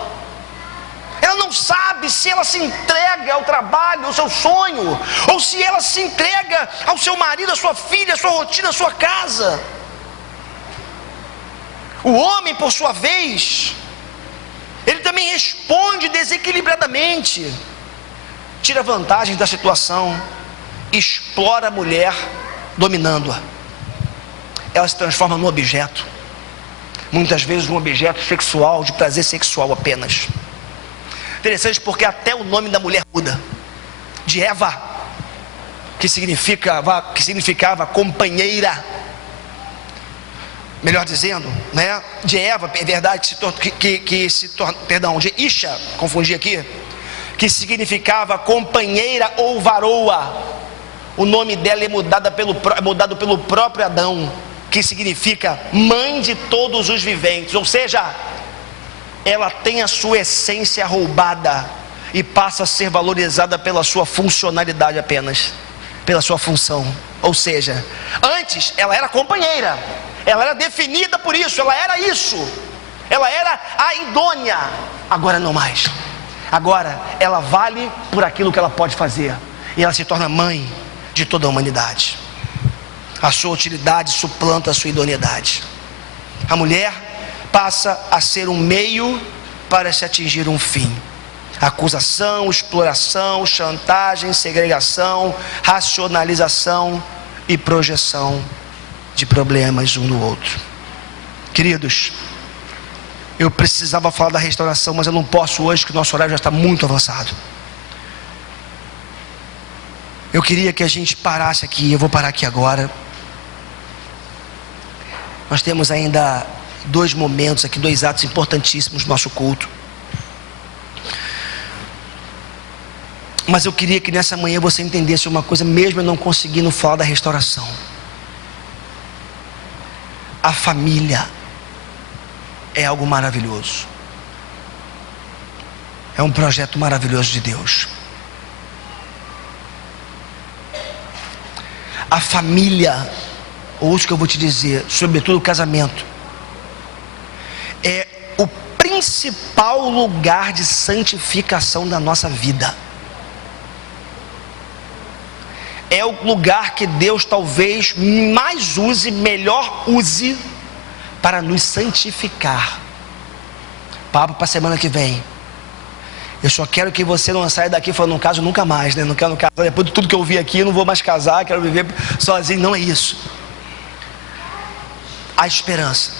Ela não sabe se ela se entrega ao trabalho, ao seu sonho, ou se ela se entrega ao seu marido, à sua filha, à sua rotina, à sua casa. O homem, por sua vez, ele também responde desequilibradamente, tira vantagem da situação, explora a mulher, dominando-a. Ela se transforma num objeto, muitas vezes um objeto sexual, de prazer sexual apenas. Interessante porque até o nome da mulher muda, de Eva, que significava companheira, melhor dizendo, né? De Eva, é verdade, de Isha, confundi aqui, que significava companheira ou varoa. O nome dela é mudado pelo próprio Adão, que significa mãe de todos os viventes, ou seja, ela tem a sua essência roubada e passa a ser valorizada pela sua funcionalidade apenas, pela sua função. Ou seja, antes ela era companheira, ela era definida por isso, ela era isso, ela era a idônea. Agora não mais. Agora ela vale por aquilo que ela pode fazer, e ela se torna mãe de toda a humanidade. A sua utilidade suplanta a sua idoneidade. A mulher passa a ser um meio para se atingir um fim. Acusação, exploração, chantagem, segregação, racionalização e projeção de problemas um no outro. Queridos, eu precisava falar da restauração, mas eu não posso hoje, porque o nosso horário já está muito avançado. Eu queria que a gente parasse aqui, eu vou parar aqui agora. Nós temos ainda 2 momentos aqui, 2 atos importantíssimos no nosso culto. Mas eu queria que nessa manhã você entendesse uma coisa, mesmo eu não conseguindo falar da restauração. A família é algo maravilhoso. É um projeto maravilhoso de Deus. A família, ouça o que eu vou te dizer, sobretudo o casamento, é o principal lugar de santificação da nossa vida. É o lugar que Deus talvez mais use, melhor use, para nos santificar. Papo para a semana que vem. Eu só quero que você não saia daqui falando, não caso nunca mais, né? Não quero casar, depois de tudo que eu vi aqui, eu não vou mais casar, quero viver sozinho. Não é isso. A esperança.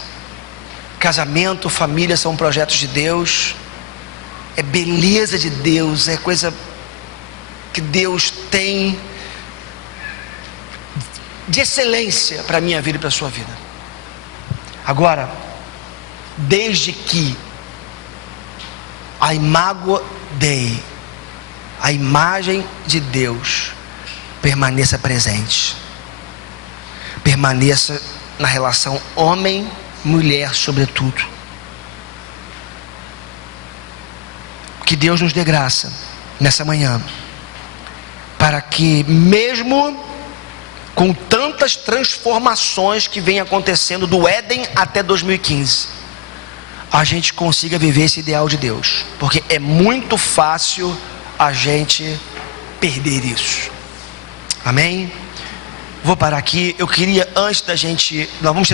Casamento, família são projetos de Deus. É beleza de Deus, é coisa que Deus tem de excelência para a minha vida e para a sua vida. Agora, desde que a imago Dei, a imagem de Deus, permaneça presente, permaneça na relação homem-mulher, sobretudo. Que Deus nos dê graça nessa manhã, para que mesmo com tantas transformações que vem acontecendo do Éden até 2015, a gente consiga viver esse ideal de Deus, porque é muito fácil a gente perder isso. Amém? Vou parar aqui. Eu queria, antes da gente, nós vamos ter